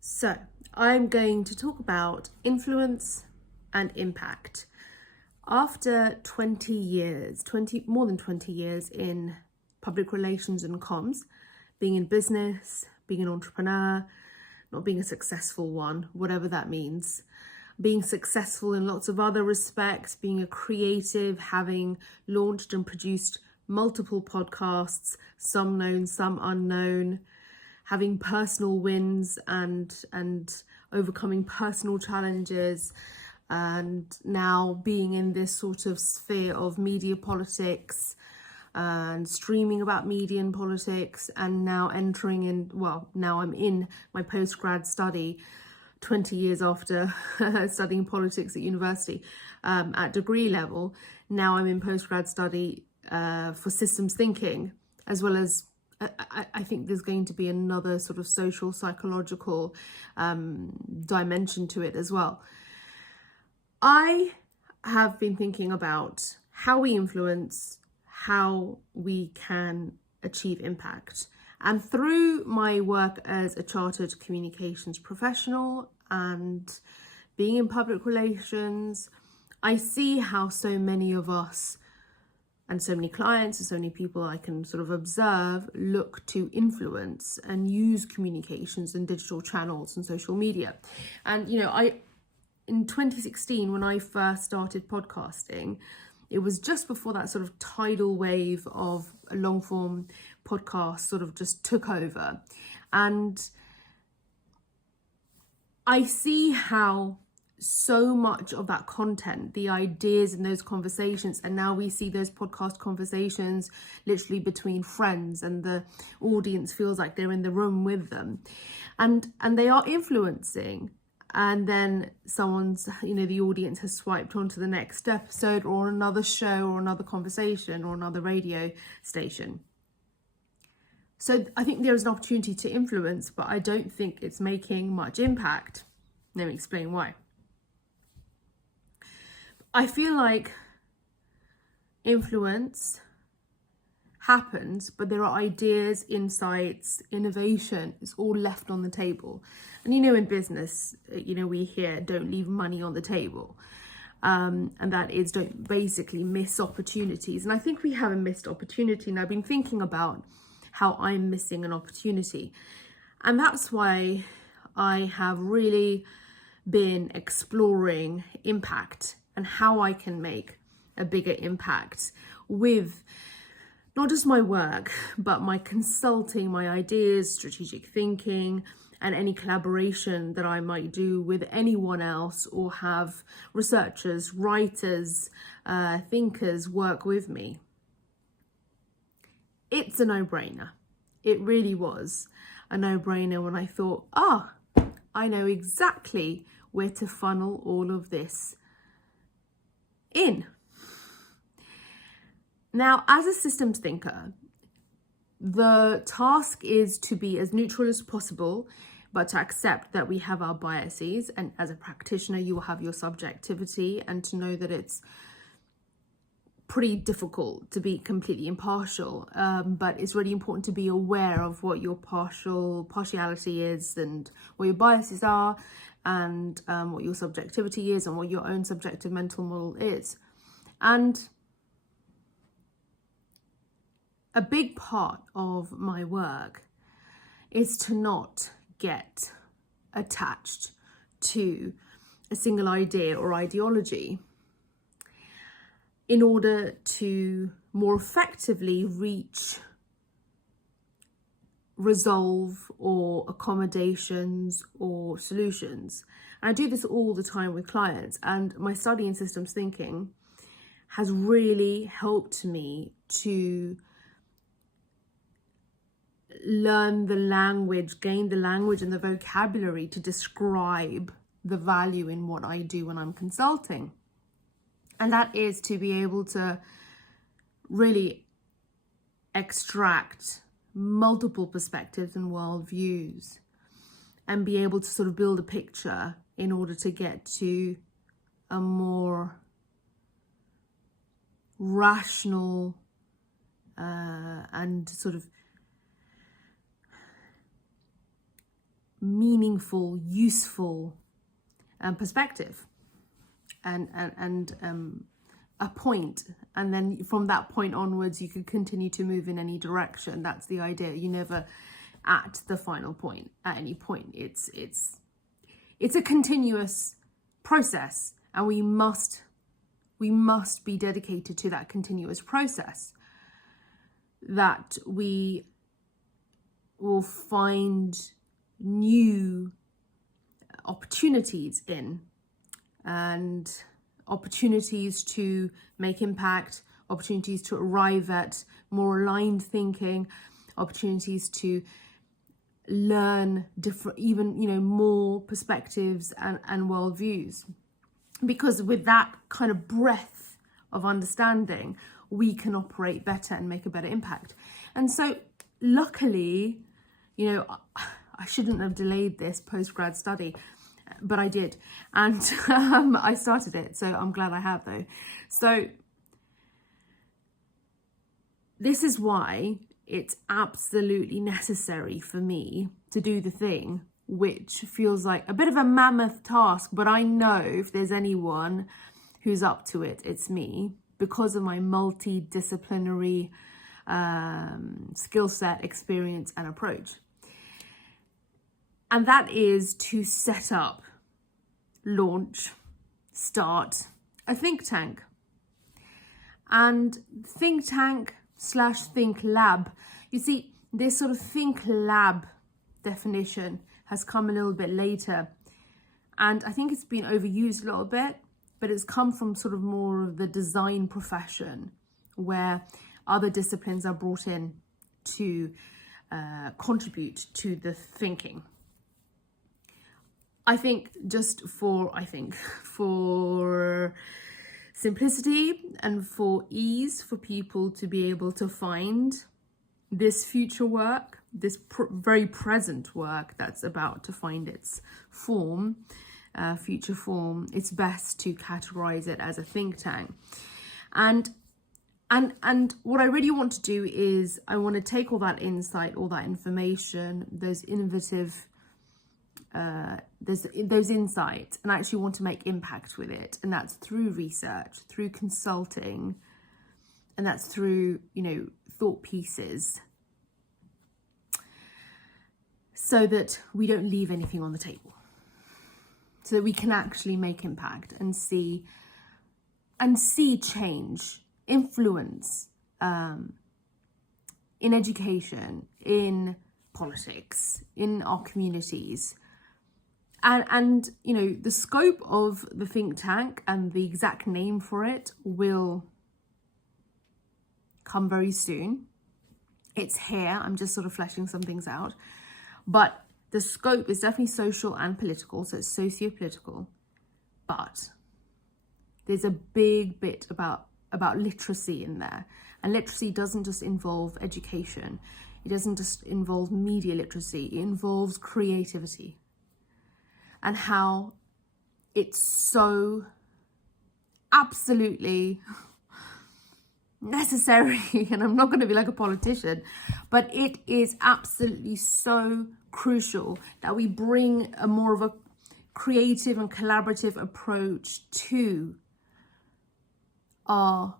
So I'm going to talk about influence and impact. After 20 years, more than 20 years in public relations and comms, being in business, being an entrepreneur, not being a successful one, whatever that means, being successful in lots of other respects, being a creative, having launched and produced multiple podcasts, some known, some unknown, having personal wins and overcoming personal challenges, and now being in this sort of sphere of media politics and streaming about media and politics, and now entering in, now I'm in my postgrad study 20 years after studying politics at university at degree level. Now I'm in postgrad study for systems thinking, as well as I think there's going to be another sort of social psychological dimension to it as well. I have been thinking about how we influence, how we can achieve impact. And through my work as a chartered communications professional and being in public relations, I see how so many of us and so many clients and so many people I can sort of observe look to influence and use communications and digital channels and social media. And, in 2016, when I first started podcasting, it was just before that sort of tidal wave of a long form podcast sort of just took over. And I see how so much of that content, the ideas in those conversations, and now we see those podcast conversations literally between friends, and the audience feels like they're in the room with them, and they are influencing. And then someone's, the audience has swiped on to the next episode or another show or another conversation or another radio station. So I think there is an opportunity to influence, but I don't think it's making much impact. Let me explain why. I feel like influence happens, but there are ideas, insights, innovation, it's all left on the table. And in business, we hear don't leave money on the table. And that is don't basically miss opportunities. And I think we have a missed opportunity. And I've been thinking about how I'm missing an opportunity. And that's why I have really been exploring impact and how I can make a bigger impact with not just my work, but my consulting, my ideas, strategic thinking, and any collaboration that I might do with anyone else, or have researchers, writers, thinkers work with me. It's a no-brainer. It really was a no-brainer when I thought, I know exactly where to funnel all of this in. Now, as a systems thinker, the task is to be as neutral as possible, but to accept that we have our biases. And as a practitioner, you will have your subjectivity, and to know that it's pretty difficult to be completely impartial. But it's really important to be aware of what your partiality is, and what your biases are, and what your subjectivity is, and what your own subjective mental model is. And a big part of my work is to not get attached to a single idea or ideology in order to more effectively resolve or accommodations or solutions. And I do this all the time with clients, and my study in systems thinking has really helped me to learn the language, gain the language and the vocabulary to describe the value in what I do when I'm consulting. And that is to be able to really extract multiple perspectives and worldviews, and be able to sort of build a picture in order to get to a more rational and sort of meaningful, useful perspective and a point, and then from that point onwards you could continue to move in any direction. That's the idea. You never at the final point at any point. It's a continuous process, and we must be dedicated to that continuous process, that we will find new opportunities in, and opportunities to make impact, opportunities to arrive at more aligned thinking, opportunities to learn different, even, more perspectives and worldviews. Because with that kind of breadth of understanding, we can operate better and make a better impact. And so luckily, I shouldn't have delayed this postgrad study, but I did. And I started it, so I'm glad I have, though. So this is why it's absolutely necessary for me to do the thing, which feels like a bit of a mammoth task, but I know if there's anyone who's up to it, it's me, because of my multidisciplinary skill set, experience, and approach. And that is to set up, launch, start a think tank. And think tank / think lab. You see, this sort of think lab definition has come a little bit later. And I think it's been overused a little bit, but it's come from sort of more of the design profession, where other disciplines are brought in to contribute to the thinking. I think for simplicity and for ease, for people to be able to find this future work, this very present work that's about to find its form, future form, it's best to categorize it as a think tank. And what I really want to do is I want to take all that insight, all that information, those innovative those insights, and I actually want to make impact with it. And that's through research, through consulting, and that's through, thought pieces, so that we don't leave anything on the table, so that we can actually make impact and see change, influence, in education, in politics, in our communities. And the scope of the think tank and the exact name for it will come very soon. It's here. I'm just sort of fleshing some things out. But the scope is definitely social and political, so it's socio-political. But there's a big bit about literacy in there. And literacy doesn't just involve education. It doesn't just involve media literacy. It involves creativity. And how it's so absolutely necessary, and I'm not going to be like a politician, but it is absolutely so crucial that we bring a more of a creative and collaborative approach to our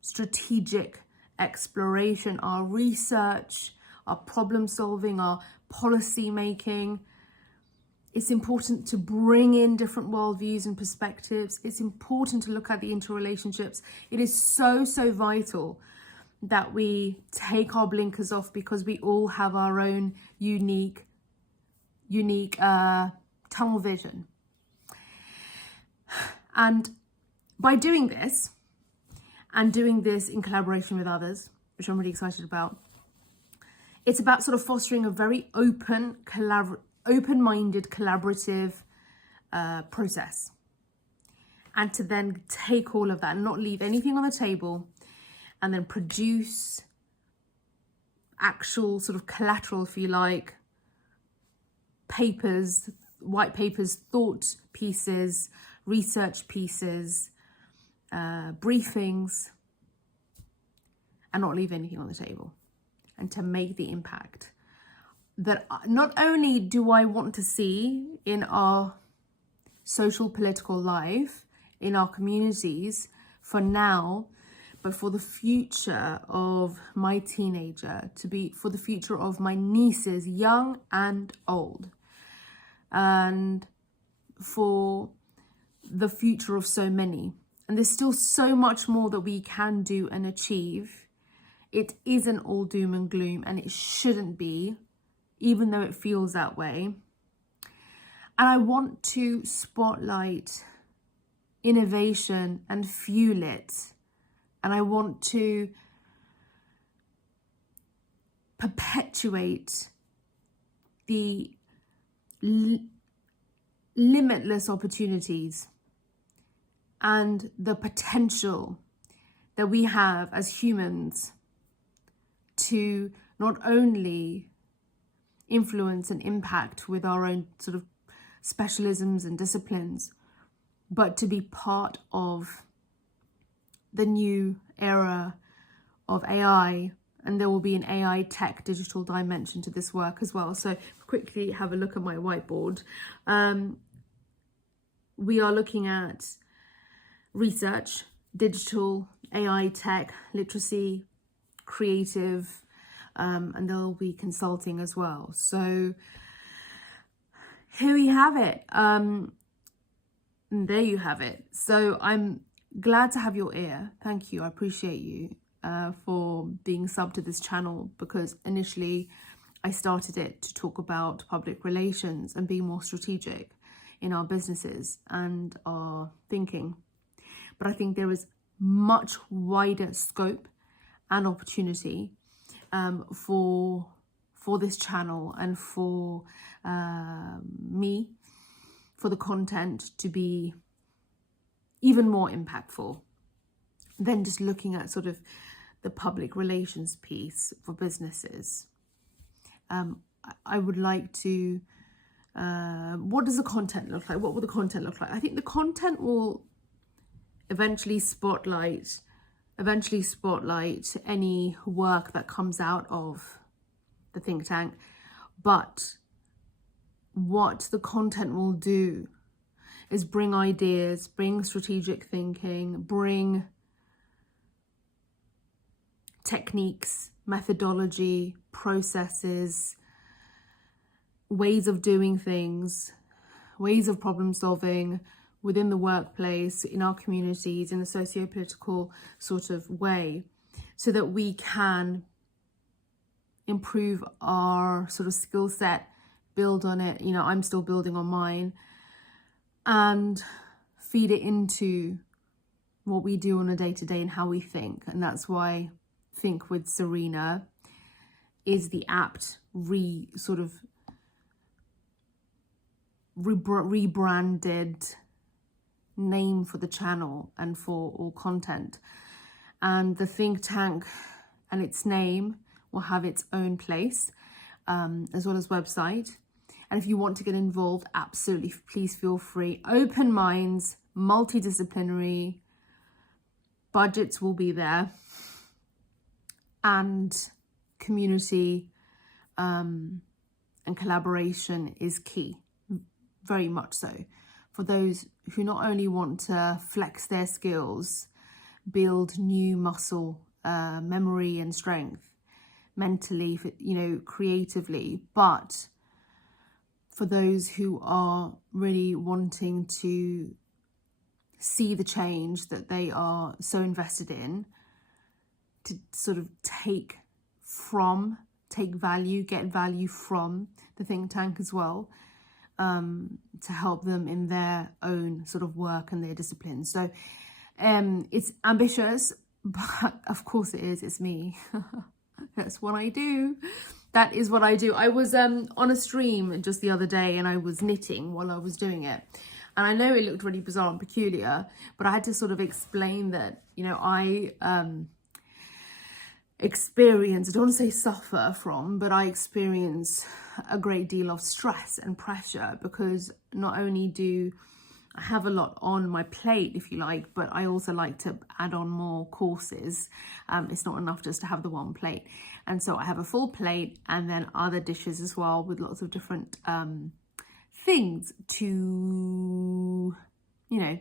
strategic exploration, our research, our problem solving, our policy making. It's important to bring in different worldviews and perspectives. It's important to look at the interrelationships. It is so, so vital that we take our blinkers off, because we all have our own unique tunnel vision. And by doing this, and doing this in collaboration with others, which I'm really excited about, it's about sort of fostering a very open-minded, collaborative process. And to then take all of that and not leave anything on the table, and then produce actual sort of collateral, if you like, papers, white papers, thought pieces, research pieces, briefings, and not leave anything on the table, and to make the impact that not only do I want to see in our social political life, in our communities for now, but for the future of my teenager, for the future of my nieces, young and old, and for the future of so many. And there's still so much more that we can do and achieve. It isn't all doom and gloom, and it shouldn't be, even though it feels that way. And I want to spotlight innovation and fuel it. And I want to perpetuate the limitless opportunities and the potential that we have as humans to not only influence and impact with our own sort of specialisms and disciplines, but to be part of the new era of AI. And there will be an AI tech digital dimension to this work as well. So quickly have a look at my whiteboard. We are looking at research, digital, AI tech, literacy, creative, and there'll be consulting as well. So here we have it. And there you have it. So I'm glad to have your ear. Thank you. I appreciate you for being sub to this channel, because initially I started it to talk about public relations and being more strategic in our businesses and our thinking. But I think there is much wider scope and opportunity for this channel and for me, for the content to be even more impactful than just looking at sort of the public relations piece for businesses. I would like to, what does the content look like? What will the content look like? I think the content will eventually spotlight any work that comes out of the think tank. But what the content will do is bring ideas, bring strategic thinking, bring techniques, methodology, processes, ways of doing things, ways of problem solving within the workplace, in our communities, in a socio-political sort of way, so that we can improve our sort of skill set, build on it. You know, I'm still building on mine, and feed it into what we do on a day-to-day and how we think. And that's why Think with Serena is the apt rebranded name for the channel and for all content. And the think tank and its name will have its own place, as well as website. And if you want to get involved, absolutely, please feel free. Open minds, multidisciplinary, budgets will be there, and community and collaboration is key, very much so, for those who not only want to flex their skills, build new muscle, memory and strength, mentally, you know, creatively, but for those who are really wanting to see the change that they are so invested in, to sort of take value, get value from the think tank as well, to help them in their own sort of work and their discipline. So it's ambitious, but of course it is. It's me. That's what I do. That is what I do. I was on a stream just the other day, and I was knitting while I was doing it. And I know it looked really bizarre and peculiar, but I had to sort of explain that, you know, I experience, I don't want to say suffer from, but I experience a great deal of stress and pressure, because not only do I have a lot on my plate, if you like, but I also like to add on more courses. It's not enough just to have the one plate. And so I have a full plate and then other dishes as well with lots of different things to, you know,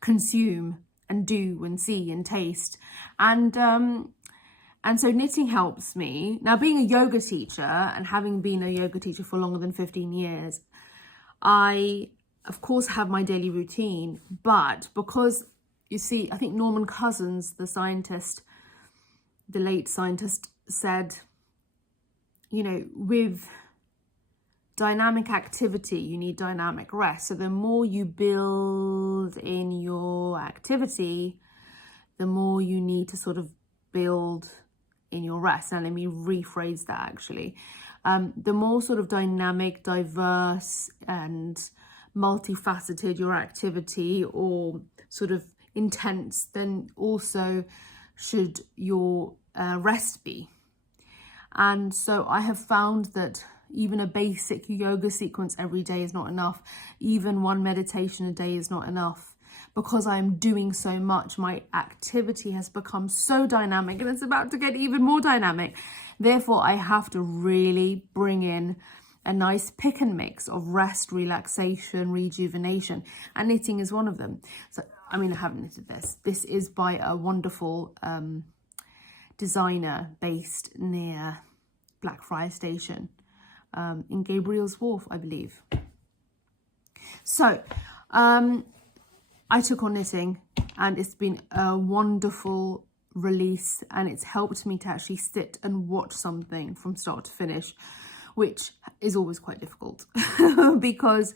consume and do and see and taste. And so knitting helps me. Now, being a yoga teacher and having been a yoga teacher for longer than 15 years, I, of course, have my daily routine. But because, you see, I think Norman Cousins, the scientist, the late scientist, said, you know, with dynamic activity, you need dynamic rest. So the more you build in your activity, the more you need to sort of build in your rest. Now, let me rephrase that actually. The more sort of dynamic, diverse, and multifaceted your activity, or sort of intense, then also should your rest be. And so I have found that even a basic yoga sequence every day is not enough. Even one meditation a day is not enough. Because I'm doing so much, my activity has become so dynamic, and it's about to get even more dynamic. Therefore, I have to really bring in a nice pick and mix of rest, relaxation, rejuvenation, and knitting is one of them. So, I mean, I haven't knitted this. This is by a wonderful designer based near Blackfriars Station in Gabriel's Wharf, I believe. So, I took on knitting and it's been a wonderful release, and it's helped me to actually sit and watch something from start to finish, which is always quite difficult because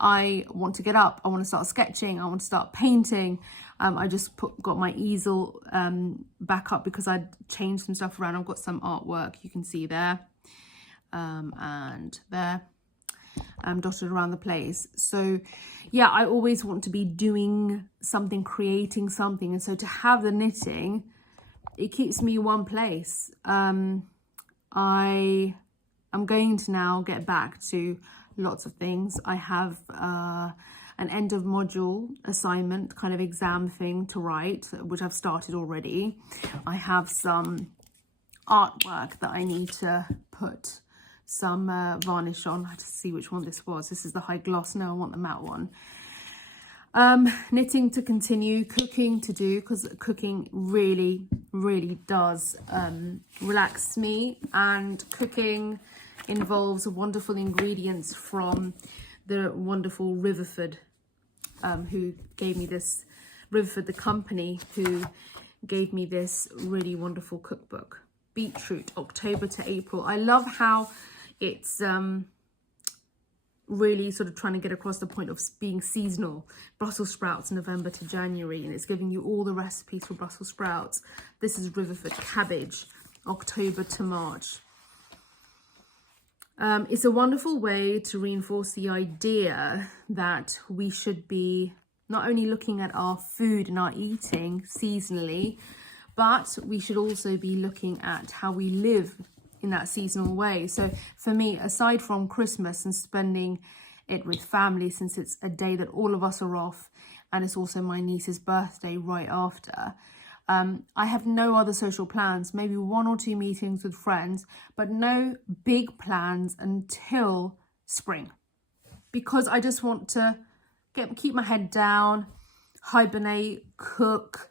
I want to get up, I want to start sketching, I want to start painting. I just got my easel back up because I'd changed some stuff around. I've got some artwork you can see there and there. Dotted around the place. So yeah, I always want to be doing something, creating something, and so to have the knitting, it keeps me in one place. I am going to now get back to lots of things. I have an end of module assignment kind of exam thing to write, which I've started already. I have some artwork that I need to put some varnish on. I had to see which one this was. This is the high gloss. No, I want the matte one. Knitting to continue, cooking to do, because cooking really does relax me, and cooking involves wonderful ingredients from the wonderful Riverford, who gave me this, Riverford the company, who gave me this really wonderful cookbook. Beetroot, October to April. I love how it's really sort of trying to get across the point of being seasonal. Brussels sprouts, November to January, and it's giving you all the recipes for Brussels sprouts. This is Riverford cabbage, October to March. It's a wonderful way to reinforce the idea that we should be not only looking at our food and our eating seasonally, but we should also be looking at how we live in that seasonal way. So for me, aside from Christmas and spending it with family, since it's a day that all of us are off, and it's also my niece's birthday right after, I have no other social plans, maybe 1 or 2 meetings with friends, but no big plans until spring, because I just want to keep my head down, hibernate, cook,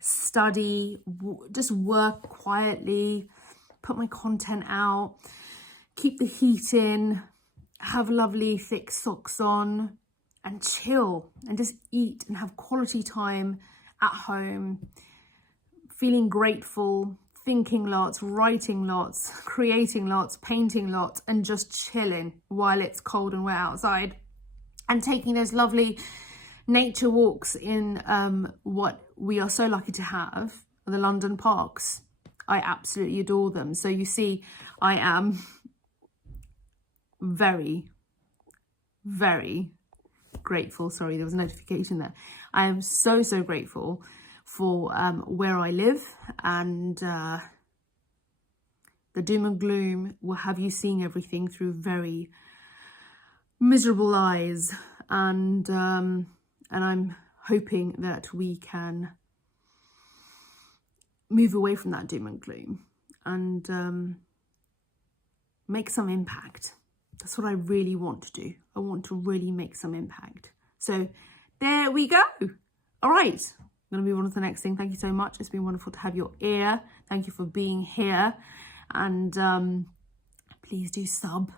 study, just work quietly, put my content out, keep the heat in, have lovely thick socks on, and chill and just eat and have quality time at home, feeling grateful, thinking lots, writing lots, creating lots, painting lots, and just chilling while it's cold and wet outside, and taking those lovely nature walks in what we are so lucky to have, the London parks. I absolutely adore them. So you see, I am very grateful. Sorry, there was a notification there. I am so grateful for where I live, and the doom and gloom will have you seeing everything through very miserable eyes. and I'm hoping that we can move away from that doom and gloom and make some impact. That's what I really want to do. I want to really make some impact. So there we go. All right, I'm going to move on to the next thing. Thank you so much. It's been wonderful to have your ear. Thank you for being here. And please do sub